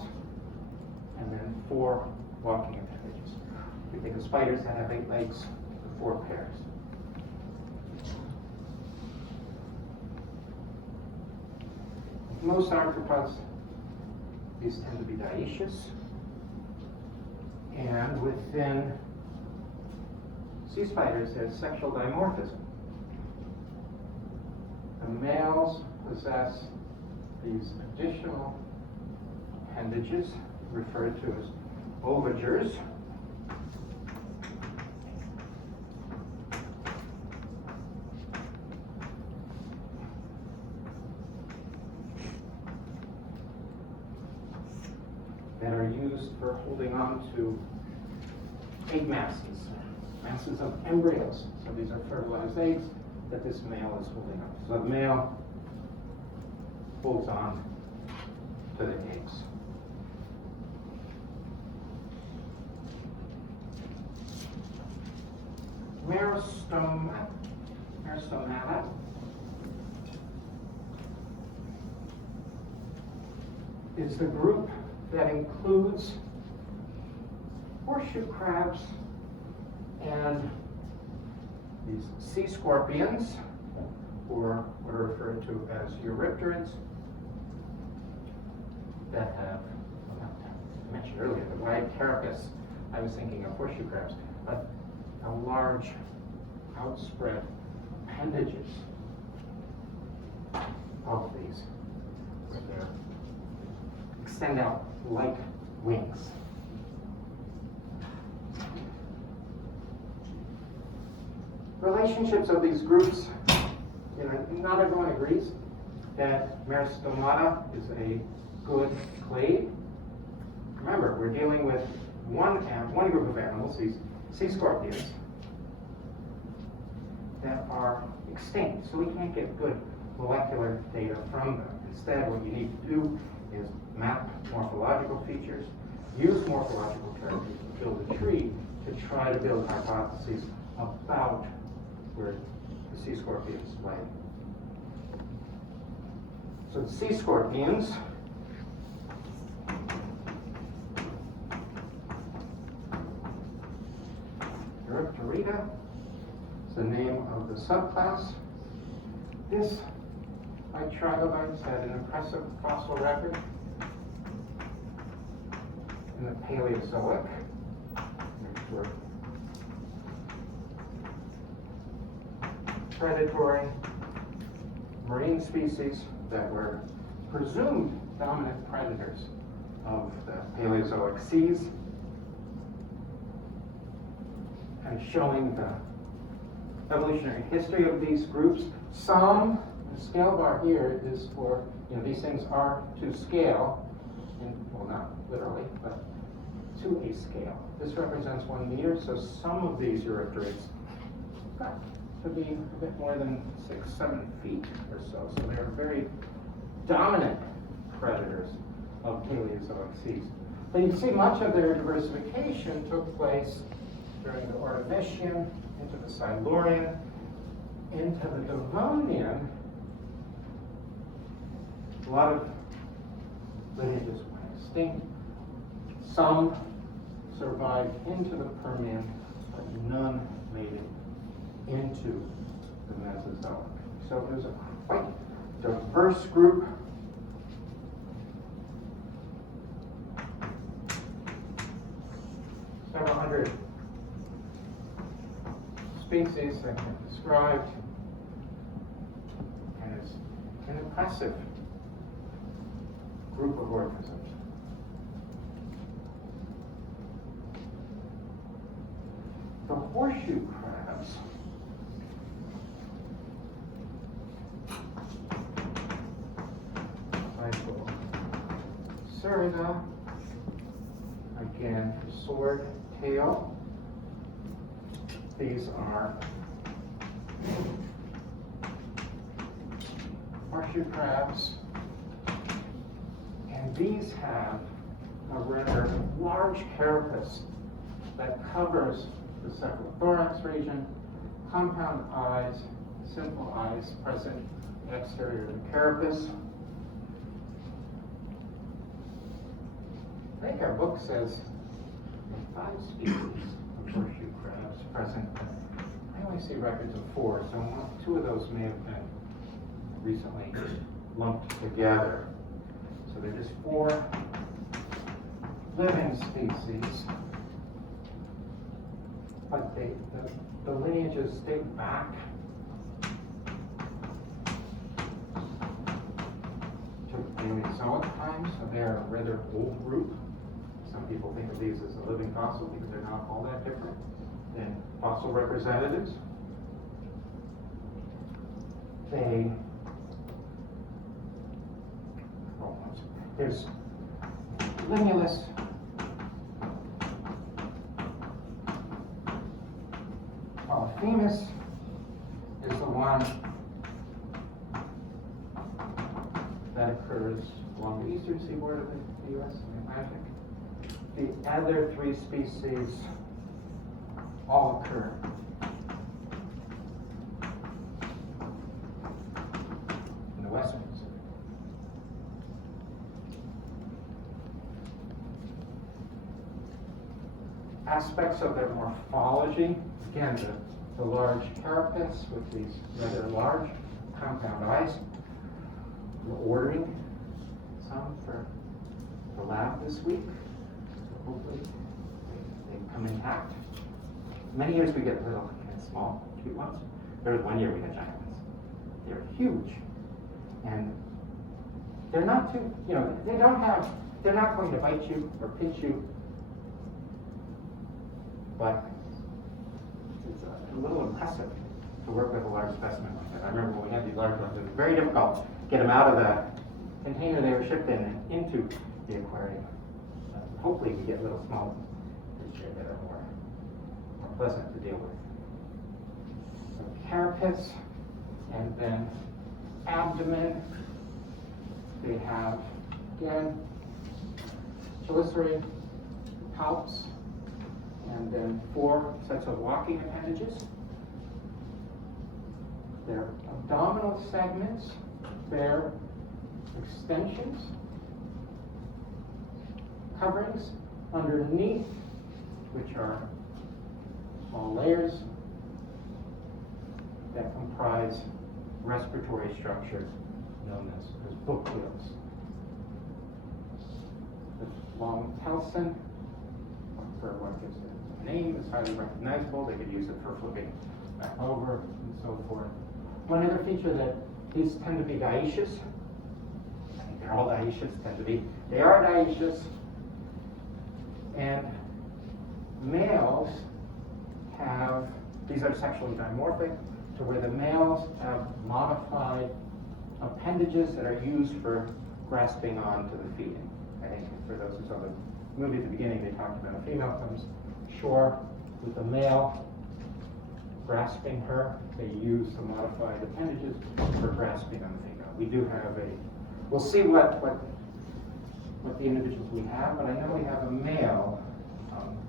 and then 4 walking appendages. We think of spiders that have 8 legs, 4 pairs. Most arthropods, these tend to be dioecious, and within sea spiders, there's sexual dimorphism. The males possess these additional appendages referred to as ovagers. That are used for holding on to egg masses of embryos. So these are fertilized eggs that this male is holding on. So the male holds on to the eggs. Meristomata is the group that includes horseshoe crabs and these sea scorpions, or what are referred to as eurypterids, that have, I mentioned earlier, the wide carapace. I was thinking of horseshoe crabs, but a large outspread appendages of these, where they extend out like wings. Relationships of these groups, not everyone agrees that Meristomata is a good clade. Remember, we're dealing with one group of animals, these sea scorpions, that are extinct, so we can't get good molecular data from them. Instead, what you need to do is map morphological features, use morphological characters to build a tree to try to build hypotheses about where the sea scorpions lay. So the sea scorpions Eurypterida is the name of the subclass. This, like trilobites, had an impressive fossil record in the Paleozoic, which were predatory marine species that were presumed dominant predators of the Paleozoic seas, and showing the evolutionary history of these groups. Some, the scale bar here is for, these things are to scale, well, not literally, but to a scale. This represents 1 meter, so some of these eurypterids got to be a bit more than 6-7 feet or so. So they're very dominant predators of Paleozoic seas. But you see much of their diversification took place during the Ordovician, into the Silurian, into the Devonian. A lot of lineages went extinct. Some survived into the Permian, but none made it into the Mesozoic. So it was a quite diverse group. Several hundred species that have been described, and it's an impressive group of organisms. The horseshoe crabs Cerida, again, sword tail. These are horseshoe crabs, and these have a rather large carapace that covers the cephalothorax region, compound eyes, simple eyes present exterior of the carapace. I think our book says 5 species of horseshoe crabs present. I only see records of 4, so 2 of those may have been recently lumped together. So there's 4 living species, but the lineages date back to Paleozoic times, so they're a rather old group. Some people think of these as a living fossil because they're not all that different than fossil representatives. There's Limulus, Polyphemus is the one that occurs along the eastern seaboard of the U.S. and the Atlantic. The other 3 species all occur in the western Pacific. Aspects of their morphology, again, the large carapace with these rather large compound eyes. We're ordering some for the lab this week. Hopefully they come intact. Many years we get little and small, cute ones. There was one year we had giant ones. They're huge. And they're not too, they're not going to bite you or pinch you. But it's a little impressive to work with a large specimen like that. I remember when we had these large ones, it was very difficult to get them out of the container they were shipped in and into the aquarium. Hopefully we get little small fish that are more pleasant to deal with. So carapace, and then abdomen. They have, again, chelicerae, palps, and then 4 sets of walking appendages. Their abdominal segments bear extensions, coverings underneath, which are small layers that comprise respiratory structure known as bucceals. The long telson, for what gives it a name, is highly recognizable. They could use it for flipping back over and so forth. One other feature that these tend to be dioecious. I think they're all dioecious, tend to be. They are dioecious, and males have, these are sexually dimorphic, to where the males have modified appendages that are used for grasping on to the feeding. I think for those who saw the movie at the beginning, they talked about a female comes ashore with a male grasping her. They use the modified appendages for grasping on the female. We do have we'll see what the individuals we have, but I know we have a male,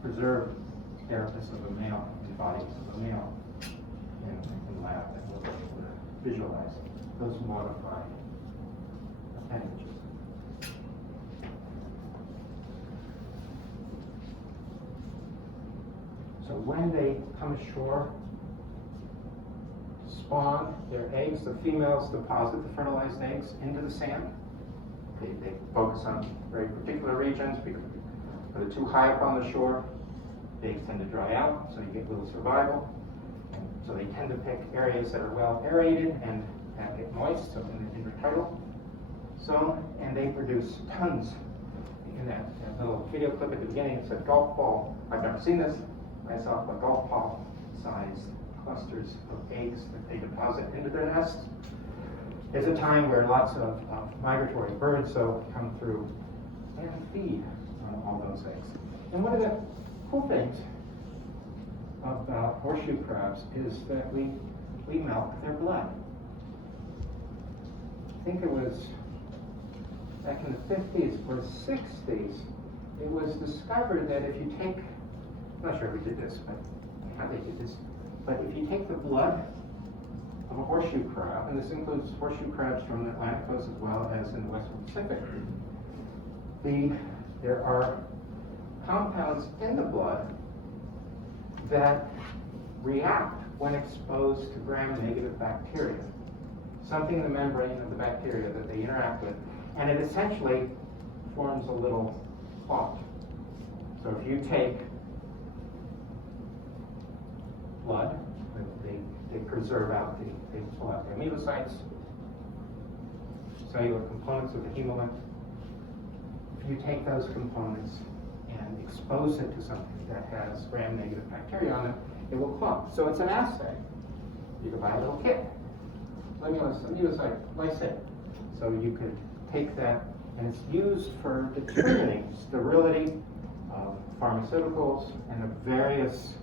preserved carapace of a male, the body of a male in lab that will be able to visualize those modified appendages. So when they come ashore, spawn their eggs, the females deposit the fertilized eggs into the sand. They focus on very particular regions because if they're too high up on the shore, the eggs tend to dry out, so you get little survival. And so they tend to pick areas that are well aerated and get moist, so in the intertidal zone, and they produce tons. In that little video clip at the beginning, it said golf ball. I've never seen this myself, but golf ball sized clusters of eggs that they deposit into their nests. There's a time where lots of migratory birds come through and feed on all those eggs. And one of the cool things about horseshoe crabs is that we milk their blood. I think it was back in the 50s or 60s, it was discovered that if you take, I'm not sure who did this, but how they did this, but if you take the blood of a horseshoe crab, and this includes horseshoe crabs from the Atlantic coast as well as in the Western Pacific, the there are compounds in the blood that react when exposed to gram-negative bacteria. Something in the membrane of the bacteria that they interact with, and it essentially forms a little clot. So if you take blood, they preserve out the blood. The amebocytes, cellular components of the hemolymph. If you take those components and expose it to something that has gram-negative bacteria on it, it will clump. So it's an assay. You can buy a little kit. Amebocyte lysate. So you could take that, and it's used for determining sterility of pharmaceuticals and of various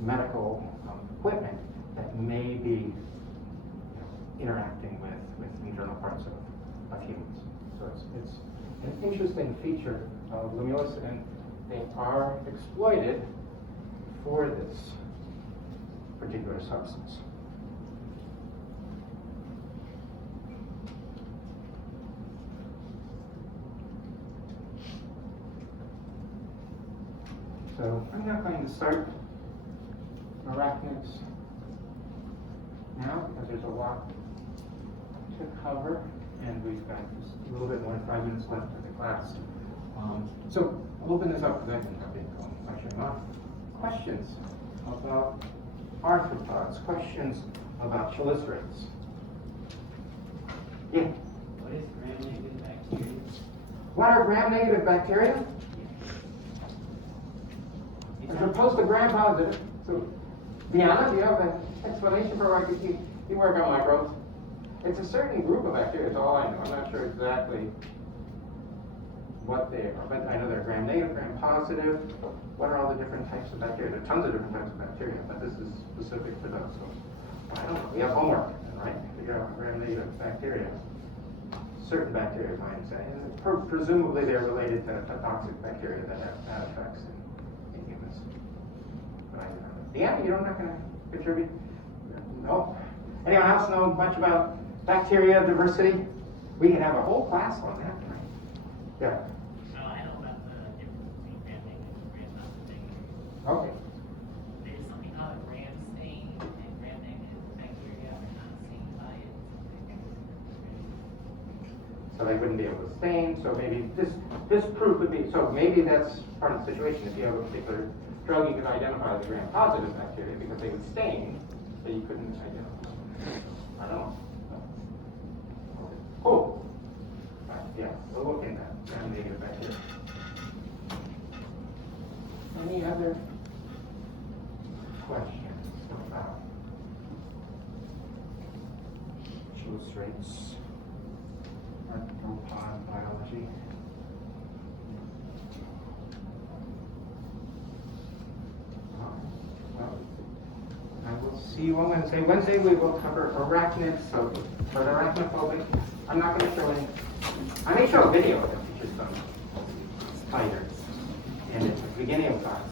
medical equipment that may be interacting with internal parts of humans. So it's an interesting feature of lumulus, and they are exploited for this particular substance. So I'm not going to start arachnids now because there's a lot to cover, and we've got just a little bit more than 5 minutes left of the class. So I'll open this up because I've been lecturing on. Questions about arthropods? Questions about chelicerates? Yeah. What is gram-negative bacteria? What are gram-negative bacteria? As opposed to gram-positive. So, Deanna, do you have an explanation for why you work on microbes? It's a certain group of bacteria, that's all I know. I'm not sure exactly what they are, but I know they're gram-negative, gram-positive. What are all the different types of bacteria? There are tons of different types of bacteria, but this is specific for those. So, I don't know. We have homework, right? Figure out gram-negative bacteria. Certain bacteria, I say. And presumably they're related to toxic bacteria that have bad effects in humans. But I don't know. Deanna, you're not going to contribute? No. Anyone else know much about bacteria diversity? We can have a whole class on that, right? Yeah. I know about the difference between gram-negative and gram-positive. Okay. There's something called a gram stain, and gram-negative bacteria are not stained by it. So they wouldn't be able to stain. So maybe this proof would be, so maybe that's part of the situation. If you have a particular drug, you can identify the gram-positive bacteria because they would stain, so you couldn't identify. I don't know. Cool. Yeah, we'll look in that gram-negative bacteria. Any other questions about chelicerates, arthropod biology? Well, I will see you on Wednesday. Wednesday we will cover arachnids, so for the arachnophobic, I'm not going to show any. I may show a video that features some spiders, and it's the beginning of class.